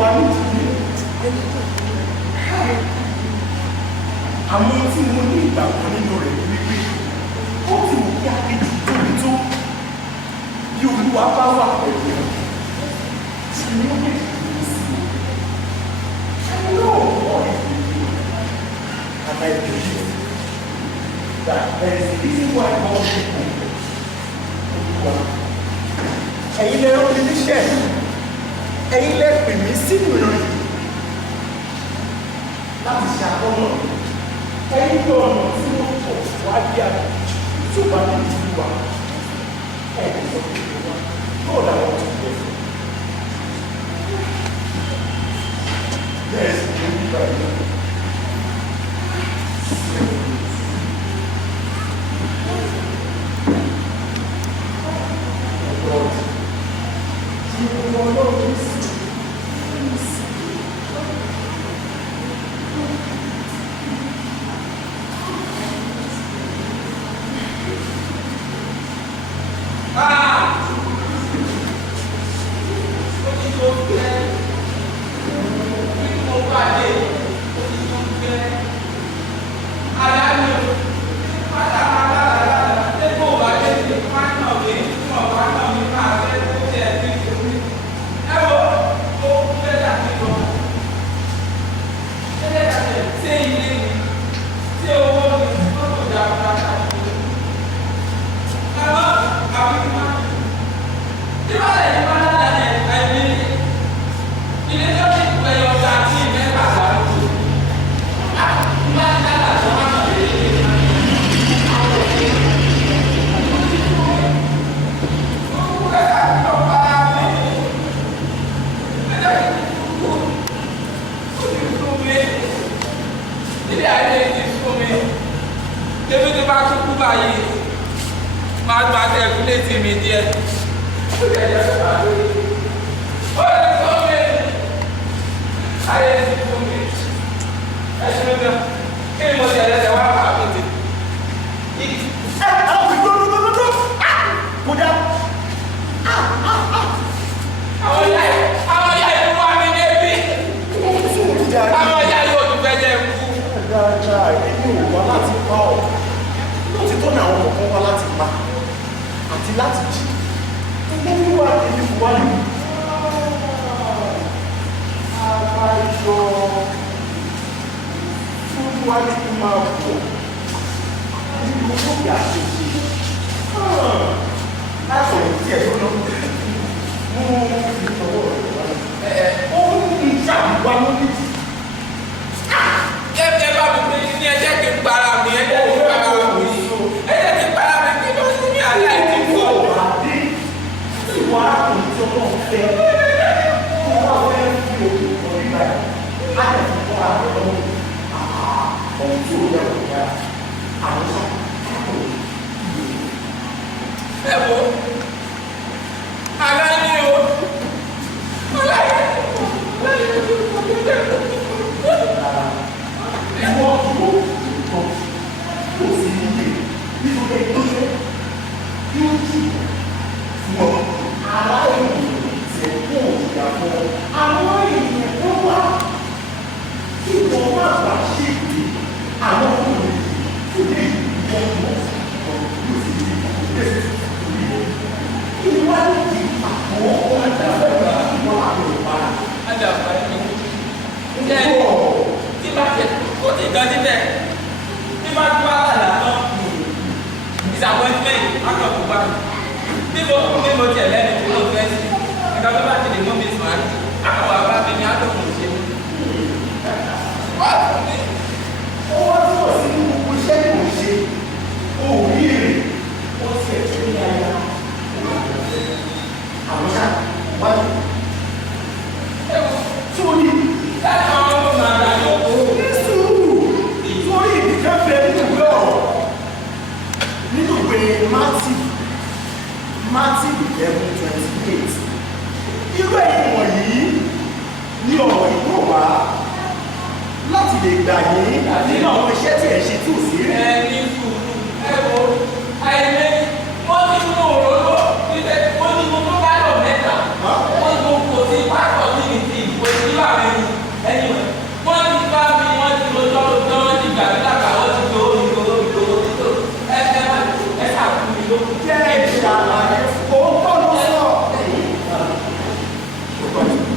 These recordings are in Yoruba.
wá ní ìdílé. Àwọn tí mo ní ìgbàgbọ́ nínú rẹ̀ ní wípé ó ti mú kí akéjì tóbi tó bí Olúwa bá wà pẹ̀lú ẹ̀. Tí ni ó lè fi sí i? I know what is the deal. And I believe that there is a reason why all people Olúwa. Ẹ̀yin lẹ rán mi níṣẹ́. Ẹ̀yin lẹ pè mí sínú ìrìn láti ṣe àkọ́nà. Ẹ̀yin lọ ọ̀nà tí wọ́n pọ̀ wá bí àgbà tó bá ní ìlú wa. Ẹ̀yin sọ pé wá yóò làwọn tó yẹ. Bẹ́ẹ̀ sì ni ó ń gbà yín.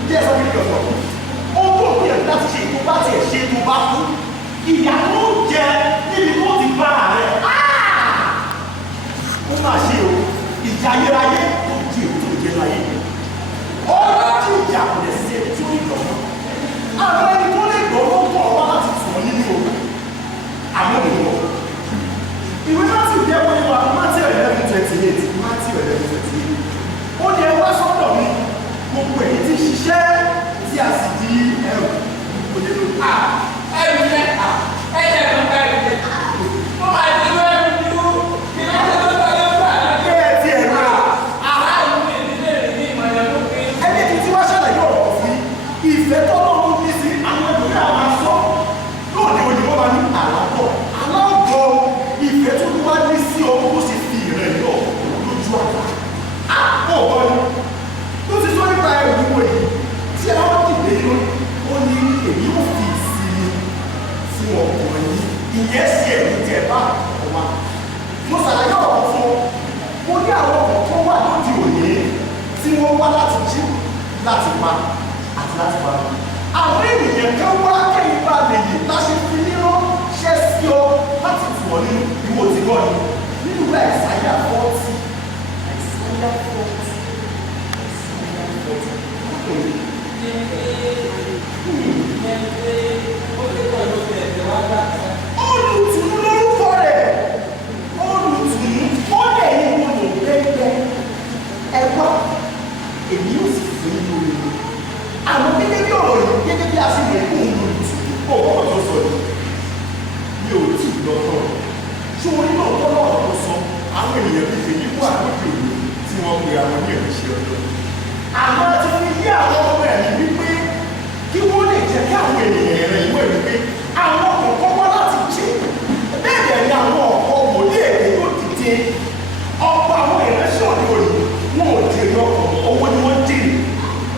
díẹ̀ sọ kí ni ọ̀sọ̀ ohun tó gbìyànjú láti ṣe tó bá tiẹ̀ ṣe tó bá kú ìyá tó jẹ níbi tó ti bá rẹ̀ ó máa ṣe o ìjà ayérayé tó di èyí tó jẹ láyé ọ̀rọ̀ tí ìjà kò lè ṣe tí ó ń lọ àwọn ẹni tó lè gbọ́ ló pọ̀ wá láti tù ọ́ nínú o àmọ́ nínú o ìwé láti ìdí ẹ̀kọ́ yìí wà Matthew 11:28 Matthew 11:28 ó ní ẹ wá sọ́dọ̀ mi gbogbo èyí tí ṣiṣẹ́ tí a sì di ẹrù kò lè lò. ẹrù yẹn ẹ̀jẹ̀ ló ń bá ẹrù yẹn ó máa ti lọ ẹrù ju ìlànà tó bá yọ fún àná. bẹ́ẹ̀ tí ẹ rà aráàlú mi nílé rẹ̀ ní ìmọ̀lẹ́ tó pé. ẹni tí wọ́n ṣàlàyé ọ̀rọ̀ fún ìfẹ́ tọ́lọ́run ní sí àwọn ẹgbẹ́ àwọn aṣọ lóde òní wọ́n máa ní àlábọ̀ aláàbọ̀ ìfẹ́ tó wá ní sí ọmọ bó ṣe fi ìrẹ̀ lọ lójú àlá. àpò ọ̀gbọ́n tó ti sọ nípa ẹrù wò yìí tí a wọ́n dìde ló ó ní èyí ò fi ìsinmi fún ọkùnrin ìyẹn sí ẹ̀rù tẹ̀ bá ọ̀wá. mo ṣàlàyé ọ̀rọ̀ fún ọ mo ní àwọn ọ̀rọ̀ tó wà lóde òní tí wọ́n wá láti jí láti pa àti láti pa. àwọn ènìyàn kan wá kẹ́yìn bá lè yè láṣẹ fi nínú ṣẹ́ sí ọ láti tù ọ nínú ìwò tí gbọ́ ni nínú ìwé Àìsáyà 40 Àìsáyà 40 olùtùnú lórúkọ rẹ̀ olùtùnú ó lè ní olùgbẹ́gbẹ́ ẹ̀kọ́ èmi yóò sì fún inú rẹ̀ àwọn gẹ́gẹ́ bí ọ̀rọ̀ yìí gẹ́gẹ́ bí a sì rẹ̀ kó ń lò ìtùnú kó ọ̀rọ̀ tó sọ yìí mi ò tí ì lọ́tọ̀ tí wọ́n ní lọ́tọ̀ lọ́rọ̀ tó sọ àwọn ènìyàn fi fèyí wà lókè òní tí wọ́n pe àwọn ní ẹ̀ṣẹ̀ ọjọ́ àwọn ti fi yí àwọn ọmọ ẹ̀mí wípé kí wọ́n lè jẹ́ kí àwọn ènìyàn rẹ̀ ìwé wípé àwọn ọ̀pọ̀ wá láti jẹ́ bẹ́ẹ̀ ni àwọn ọ̀pọ̀ wòlé èdè yóò dìde ọ̀pọ̀ àwọn ìrẹsì òde òní wọn ò jèrè ọkọ̀ owó ni wọ́n jèrè.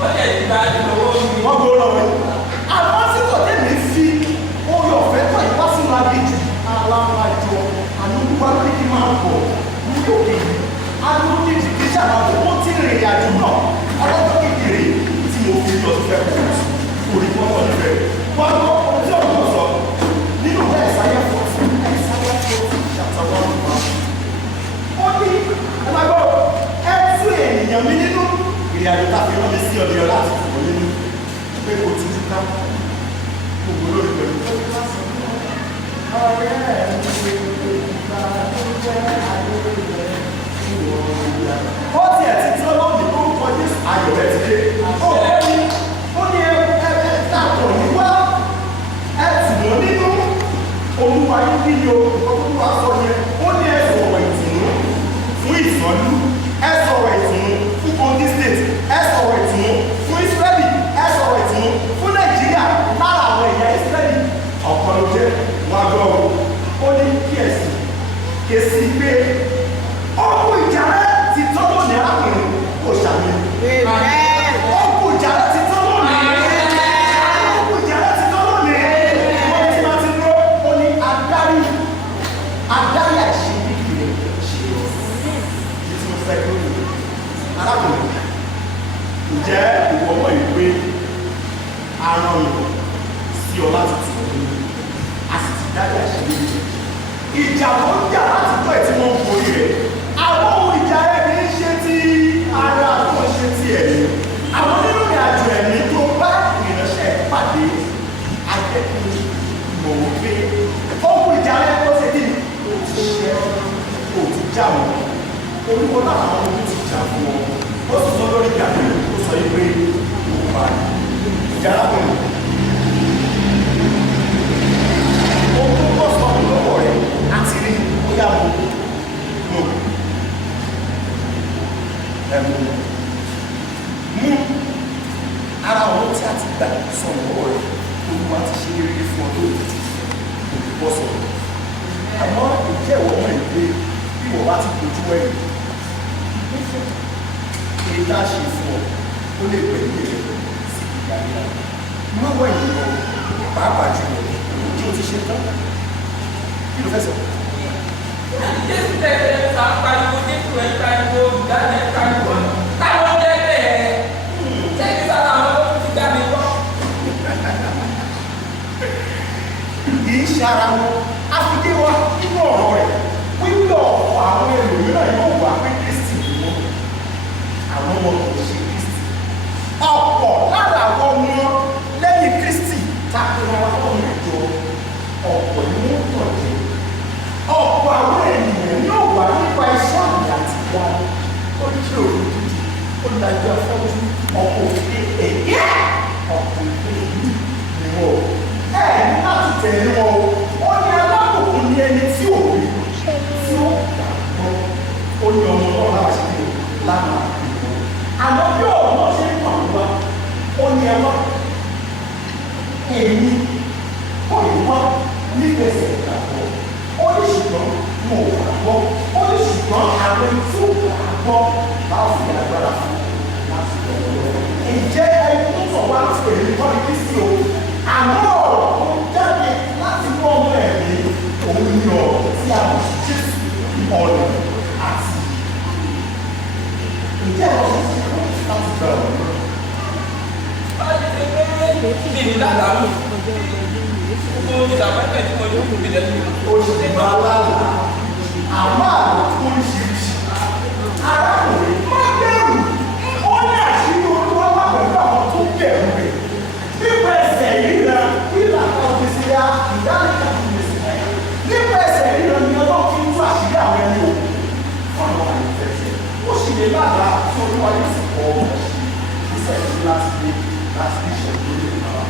ó lè gba ìlọ́wọ́ mi. wọ́n gbọ́ lọ́wọ́ yìí. àwọn títọ̀ tẹ̀lé fi orí ọ̀fẹ́ tó ìwá sínú agbèjì aláwájọ àlùkùwá lórí kí máa bọ̀ ní òkè yìí alóòdì kìí ṣàlàyé wọ́n ti rìnrìn àjò náà ọlọ́jọ́ kékeré tí mo fi lọ fẹ́ orí pọ́pọ́ nífẹ̀ẹ́ wọ́n lọ ohun tí ọ̀dọ́ sọ nínú Àìsáyà 40 Àìsáyà 40 chapter 1 ó ní ẹgbàgbọ́ ẹ tú ènìyàn mi nínú ìrìn àjò tá a fi rán mi sí ọdẹ láti fò nínú pé kò ti ti ká gbogbo lórí pẹ̀lú tó ti ká sí ọ̀rẹ́ ẹ̀ ń ṣe ìgbà tó jẹ́ ayé rẹ̀ ó ti ẹ̀ ti tí ọlọ́run tó ń kọ Jésù ayọ̀ rẹ̀ ti dé ó ní dàpọ̀ yìí wá ẹ tù wọ́n nínú olúwa yìí bí yo olúwa sọ yẹn ó ní ẹ sọ̀rọ̀ ìtùnú fún Ìsanlu ẹ sọ̀rọ̀ ìtùnú fún Kogi State ẹ sọ̀rọ̀ ìtùnú fún Ísírẹ́lì ẹ sọ̀rọ̀ ìtùnú fún Nàìjíríà lára àwọn ẹ̀yà Ísírẹ́lì ọ̀pọ̀ ló jẹ́ wọn gbọ́ ó ní kíyèsí kèsì pé ọkùn ìjà rẹ ti tọ́ lónìí arákùnrin kò ṣàmì. ọkùn ìjà rẹ ti tọ́ lónìí. ọkùn ìjà rẹ ti tọ́ lónìí. wọ́n ti máa ti dúró ó ní adarí àìṣe bíbí rẹ̀ ṣe é tí mo fẹ́ lónìí. arákùnrin ǹjẹ́ ìwọ mọ̀ ìwé aràn ìwọ̀ sí ọ láti tù ọ́ nínú a sì ti dárí àìṣe bíbí rẹ̀. ìjà tó ń jà láti tọ́ ẹ̀ tí wọ́n ń borí rẹ̀. àwọn ohun ìjà ẹ̀mí ń ṣe ti ara tó ń ṣe ti ẹ̀mí àwọn nínú ìrìn àjò ẹ̀mí tó bá ìránṣẹ́ pàdé akẹ́kọ̀ọ́ mọ̀ wípé ohun ìjà ẹ̀mí tó ṣe kí o ti ṣe o ti já wọn olúwo náà àwọn ohun ti jà fún wọn ó sì sọ lórí ìgbàgbé ó sọ yí pé kò bá ìjà arákùnrin ohun tó pọ̀ sọ lọ́wọ́ rẹ̀ àti rí ó yá mọ́ mú ara ọ̀rọ̀ tí a ti gbà sọ̀rọ̀ lọ́wọ́ rẹ̀ olúwa ti ṣe rí fún ọ lóòótọ́ olùkọ́ sọ̀rọ̀ àmọ́ ìjẹ́ ìwọ̀n mọ̀ ìgbé bí wọ́n bá ti dojú ẹ̀yìn èyí tá a ṣe fún ọ ó lè pẹ̀lú rẹ̀ sí ìgbà yíra lọ́wọ́ ìlú pàápàá jùlọ tí o ti ṣe tán kí ló fẹ́ sọ. Jésù tẹ̀lé ta pariwo Jésù ẹ̀ pariwo ìdájọ́ pariwo táwọn jẹ́ bẹ́ẹ̀ jẹ́ kí sára àwọn í ṣe ara wọn á fi dé wa nínú ọ̀rọ̀ rẹ̀ wípé ọ̀pọ̀ àwọn ẹlòmíràn yóò wà pé Kristi ni wọ́n àwọn ọmọ kò ṣe Kristi ọ̀pọ̀ lára àwọn ọmọ lẹ́yìn Kristi takora ọmọ ìjọ ọ̀pọ̀ ni wọ́n tọ̀ jẹ́ ọ̀pọ̀ àwọn ènìyàn yóò wà nípa iṣẹ́ àmì àti ìyá ó ní kí òun dídì ó dájú afọ́jú ọ̀pọ̀ òfin èyí ọ̀pọ̀ òfin èyí ni wọ́n ní láti tẹ̀lé wọn ó ní alákòókò ní ẹni tí ò rí tí ó gbàgbọ́ ó ní ọmọ náà láti rí lánàá ìwọ̀n àmọ́ bí ọ̀rọ̀ náà ṣe ń pàrọ̀ wá ó ní ẹwà èmi kò ní wá nígbèsè ìgbàgbọ́ ó ní ṣùgbọ́n mo gbàgbọ́ ó ní ṣùgbọ́n àwọn tí ó gbàgbọ́ láwọn fi agbára fún láti lọ́wọ́ ìjẹ́ ẹni tó sọ wá sí èmi kọ́ ní Kristi o àmọ́ ọ̀rọ̀ tó jáde láti mú ọmọ ẹ̀mí òun ní ọ̀rọ̀ tí a mọ̀ sí Jésù ọ̀nà àti ìjẹ́ ọ̀rọ̀ sí láti gba ọ̀rọ̀ náà. Báyìí ṣe pé bí mi dáadáa mú gbogbo ìdàgbàsókè tí mo ní kú mi lẹ́nu. Oṣù máa lálàá àmọ́ àlọ́ tó ń ṣe arákùnrin má bẹ̀rù ó ní àṣírí olúwa wà pẹ̀lú àwọn tó bẹ̀rù rẹ̀ nípa ẹsẹ̀ ìríra ìlà kan fi ṣe ya ìdánilẹ́kọ̀ọ́ fún mi sí nípa ẹsẹ̀ ìríra ni ọlọ́run fi ń tú àṣírí àwọn ẹni o fún àwọn àyẹ̀fẹ́sẹ̀ ó sì lè lára tí olúwa yóò sì kọ́ ọmọ iṣẹ́ ìṣẹ́ láti ní ìṣẹ̀lú lórí ìgbàlá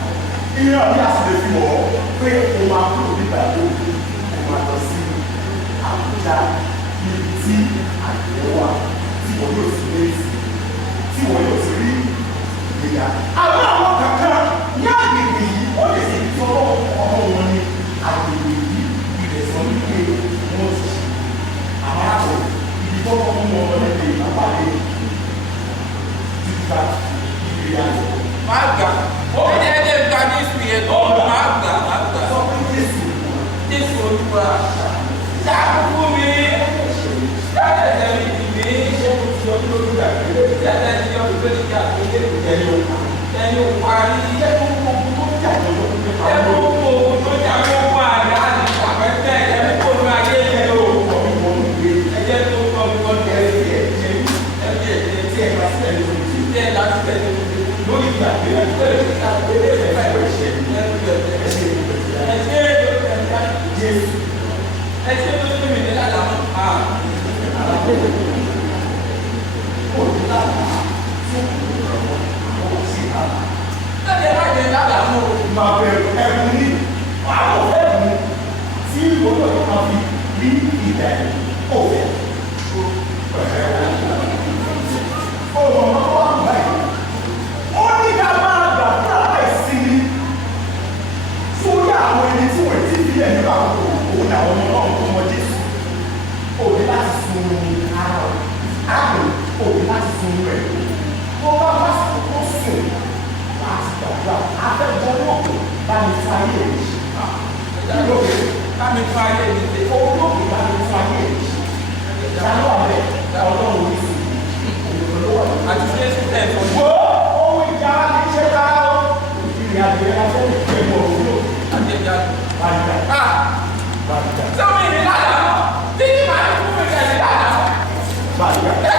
ìyẹn ní àṣìlè fi wọ̀ ọ́ pé o máa kúrò nígbà tó o máa lọ sí Àbújá níbi tí àgbẹ̀ wà tí wọ́n yóò sì lé sí tí wọ́n yóò sì rí ìgbéga. Àwọn àwọn kankan ní àgbègbè yìí ó lè ṣe ìtọ́wọ́ ọmọ wọn ní àgbègbè yìí ìrẹsọ̀ wípé wọ́n ti ṣe àwọn àpò ibi tó kọ́ mú wọn lẹ́gbẹ̀ẹ́ ìbápàdé títà ìgbé ayọ̀. Má gbà ó ní ẹ̀jẹ̀ gba Jésù yẹn tó má gbà má gbà. Sọ pé Jésù Olúwa ṣàkóso mi ṣàtẹ̀tẹ̀ mi tì mí ṣàtẹ̀tẹ̀ mi ọdún tó ti jà ẹni ò parí ẹ̀kọ́ tó jà gbogbo àdá àti àpẹtẹ ẹ̀mí kò ní ayé yẹn o ẹ̀jẹ̀ tó kọ́ mi kọ́ ní ẹ̀jẹ̀ tí ẹ̀ bá sílẹ̀ lórí tí ẹ̀ láti tẹ̀lé lórí ìgbà pé ẹ̀ tó lè fi ká pé ẹ̀ bá ìwé ṣẹ̀ Jésù. Ẹsẹ̀ tó tó mi ní ládàá mọ́. Láti ẹ̀ka ìdè ládàá mọ́. Máa bẹ̀rù ẹ̀rù ní àwọn ẹ̀rù tí ìwọ́pọ̀ tó máa fi rí ìdá ẹ̀ kò fẹ́. Ó lọ máa wá báyìí. Ó ní ká máa gbàdúrà láìsinmi sórí àwọn ẹni tí wọ́n ti fi ẹ̀mí bá wò òun àwọn ọmọ náà tó mọ Jésù. Òní láti sun ara rẹ̀. Àgbẹ̀ òní láti sun rẹ̀. Tó bá bá tó sùn láti gbàdúrà afẹ́jọ́ náà bá mi fún ayé rẹ̀ ṣe. Bá mi fún ayé mi ṣe. Olóògbé bá mi fún ayé rẹ̀ ṣe. Ìdáná àbẹ̀ ọlọ́run ní sí. Àti Jésù tẹ̀ fún mi. Wo ohun ìjà ní ṣe ká ó. Ìrìn àjò yẹn la fẹ́ lè fẹ́ mọ òwúrò. Àti ẹ̀jẹ̀ àti. Bàjẹ́. Bàjẹ́. Sọ́mi ní ládàá mọ́. Títí màá ní fún mi kẹ̀lé ládàá mọ́. Bàjẹ́.